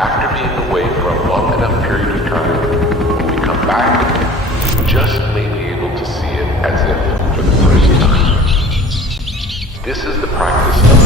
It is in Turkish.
After being away for a long enough period of time, when we come back, we just may be able to see it as if for the first time. This is the practice of